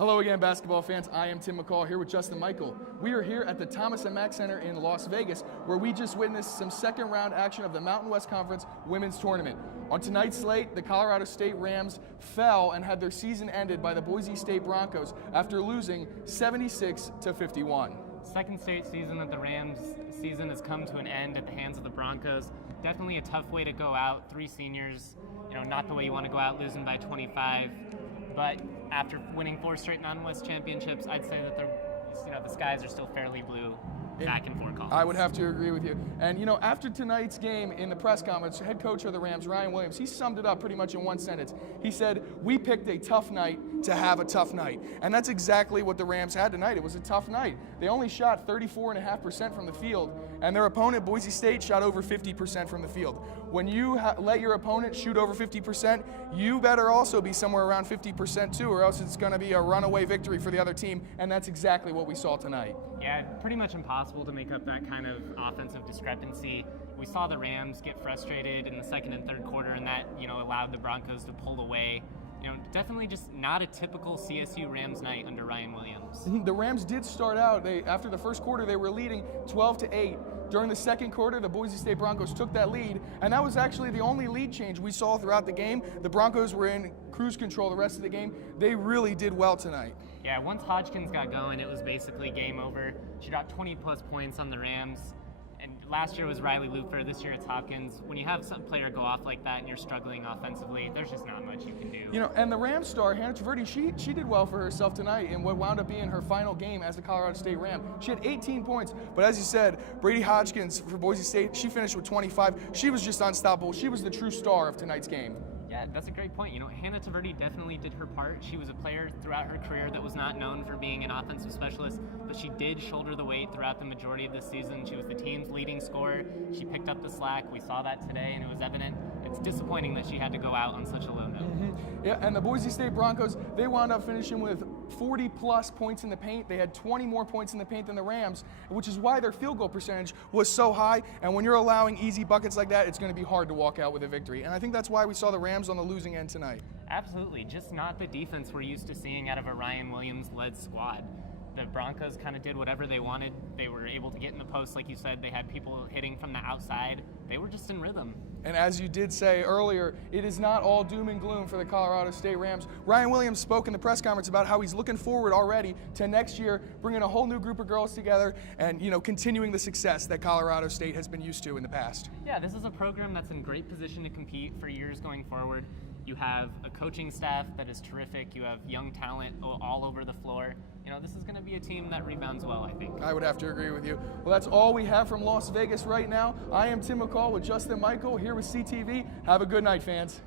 Hello again, basketball fans. I am Tim McCall here with Justin Michael. We are here at the Thomas & Mack Center in Las Vegas, where we just witnessed some second round action of the Mountain West Conference Women's Tournament. On tonight's slate, the Colorado State Rams fell and had their season ended by the Boise State Broncos after losing 76-51. Second straight season that the Rams season has come to an end at the hands of the Broncos. Definitely a tough way to go out. 3 seniors, not the way you want to go out losing by 25. But after winning 4 straight Mountain West championships, I'd say that the skies are still fairly blue back in Fort Collins. I would have to agree with you. And, after tonight's game in the press conference, head coach of the Rams, Ryan Williams, he summed it up pretty much in one sentence. He said, "We picked a tough night to have a tough night." And that's exactly what the Rams had tonight. It was a tough night. They only shot 34.5% from the field, and their opponent, Boise State, shot over 50% from the field. When you let your opponent shoot over 50%, you better also be somewhere around 50% too, or else it's going to be a runaway victory for the other team, and that's exactly what we saw tonight. Yeah, pretty much impossible to make up that kind of offensive discrepancy. We saw the Rams get frustrated in the second and third quarter, and that allowed the Broncos to pull away. Definitely just not a typical CSU Rams night under Ryan Williams. The Rams did start out, after the first quarter, they were leading 12-8. During the second quarter, the Boise State Broncos took that lead, and that was actually the only lead change we saw throughout the game. The Broncos were in cruise control the rest of the game. They really did well tonight. Yeah, once Hodgkins got going, it was basically game over. She dropped 20-plus points on the Rams. And last year was Riley Lufer, this year it's Hopkins. When you have some player go off like that and you're struggling offensively, there's just not much you can do. And the Rams star, Hannah Traverti, she did well for herself tonight in what wound up being her final game as a Colorado State Ram. She had 18 points, but as you said, Brady Hodgkins for Boise State, she finished with 25. She was just unstoppable. She was the true star of tonight's game. Yeah, that's a great point. Hannah Traverti definitely did her part. She was a player throughout her career that was not known for being an offensive specialist, but she did shoulder the weight throughout the majority of the season. She was the team's leading scorer. She picked up the slack. We saw that today, and it was evident. It's disappointing that she had to go out on such a low note. Yeah, and the Boise State Broncos, they wound up finishing with 40-plus points in the paint. They had 20 more points in the paint than the Rams, which is why their field goal percentage was so high. And when you're allowing easy buckets like that, it's going to be hard to walk out with a victory. And I think that's why we saw the Rams on the losing end tonight. Absolutely. Just not the defense we're used to seeing out of a Ryan Williams-led squad. The Broncos kind of did whatever they wanted. They were able to get in the post, like you said. They had people hitting from the outside. They were just in rhythm. And as you did say earlier, it is not all doom and gloom for the Colorado State Rams. Ryan Williams spoke in the press conference about how he's looking forward already to next year, bringing a whole new group of girls together and, continuing the success that Colorado State has been used to in the past. Yeah, this is a program that's in great position to compete for years going forward. You have a coaching staff that is terrific. You have young talent all over the floor. This is going to be a team that rebounds well, I think. I would have to agree with you. Well, that's all we have from Las Vegas right now. I am Tim McCall with Justin Michael here with CTV. Have a good night, fans.